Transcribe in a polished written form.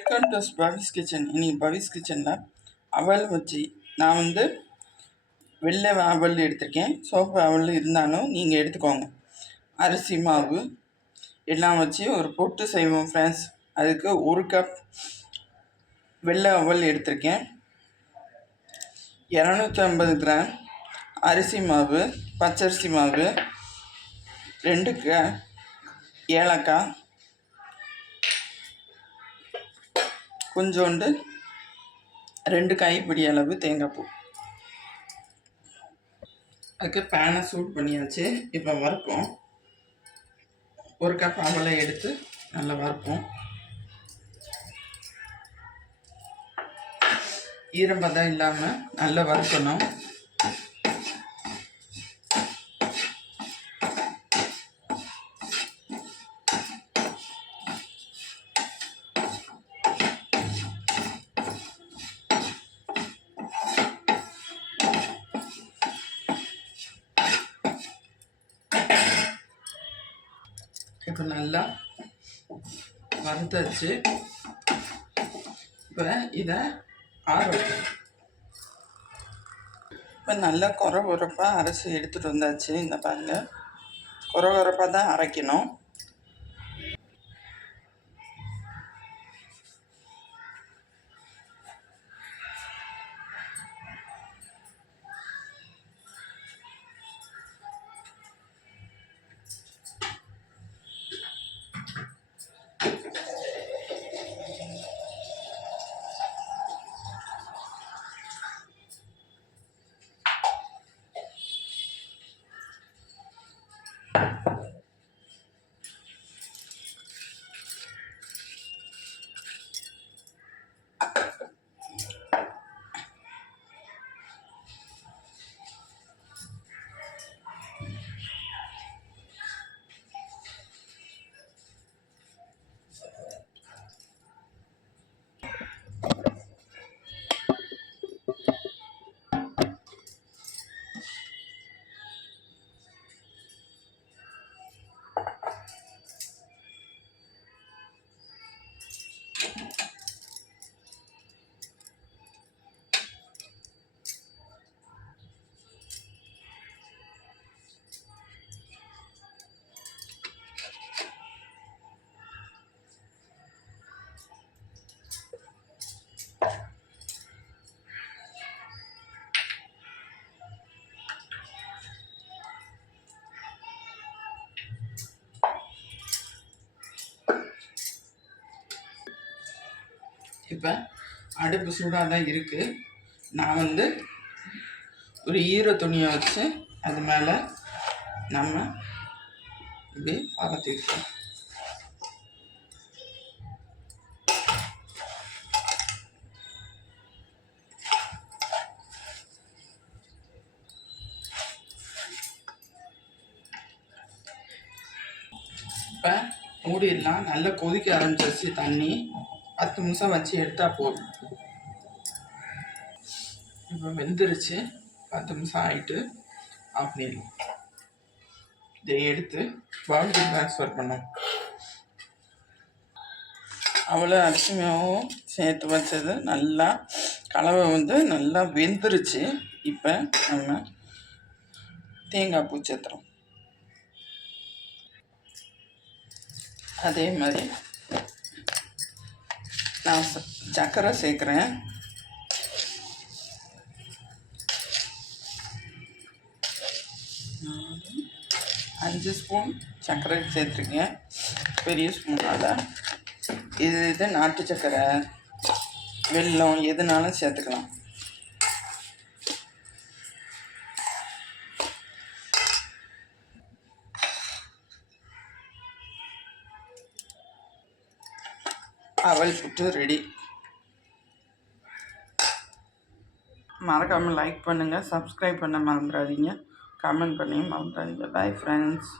Welcome to Pavis kitchen. இன்னைக்கு பவிஸ் கிச்சனில் அவல் வச்சு நான் வெள்ளை அவல் எடுத்திருக்கேன். சோப்பு அவல் இருந்தாலும் நீங்கள் எடுத்துக்கோங்க. அரிசி மாவு எல்லாம் வச்சு ஒரு பொட்டு செய்வோம் ஃப்ரெண்ட்ஸ். அதுக்கு 1 கப் வெள்ளை அவல் எடுத்திருக்கேன். 250 கிராம் அரிசி மாவு, பச்சரிசி மாவு, 2 ஏலக்காய், கொஞ்சோண்டு 2 கைப்பிடி அளவு தேங்காய் பூ. அதுக்கு பேனை சூட் பண்ணியாச்சு. இப்போ வறுப்போம். 1 கப் அவலை எடுத்து நல்லா வறுப்போம். ஈரப்பதம் இல்லாமல் நல்லா வறுக்கணும். இப்போ நல்லா வறுத்தாச்சு. இப்போ இதை ஆற வைக்கணும். இப்போ நல்லா கொரப்பாக அரைச்சி எடுத்துகிட்டு வந்தாச்சு. இந்த பாருங்க, கொரப்பாக தான் அரைக்கணும். இப்போ அடுப்பு சூடாக தான் இருக்குது. நான் ஒரு ஈர துணியை வச்சு அது மேலே நம்ம இப்படி பரத்திருக்கோம். இப்போ மூடிடலாம். நல்லா கொதிக்க ஆரம்பிச்சிருச்சு தண்ணி. 10 நிமிஷம் வச்சு எடுத்தால் போதும். இப்போ வெந்துருச்சு. 10 நிமிஷம் ஆகிட்டு ஆஃப் பண்ணிடலாம். இதை எடுத்து பவுலுக்கு ட்ரான்ஸ்ஃபர் பண்ணோம். அவ்வளோ அரிசி மாவும் சேர்த்து வச்சது நல்லா கலவை நல்லா வெந்துருச்சு. இப்போ நம்ம தேங்காய் பூ சேர்த்துறோம். அதே மாதிரி நான் சர்க்கரை சேர்க்குறேன். அஞ்சு ஸ்பூன் சர்க்கரை சேர்த்துருக்கேன், பெரிய ஸ்பூனால். இது நாட்டு சர்க்கரை, வெல்லம் எதுனாலும் சேர்த்துக்கலாம். அவல் புட்டு ரெடி. மறக்காமல் லைக் பண்ணுங்கள், சப்ஸ்கிரைப் பண்ண மறந்துடாதீங்க, கமெண்ட் பண்ணி மறந்துடாதீங்க. Bye friends.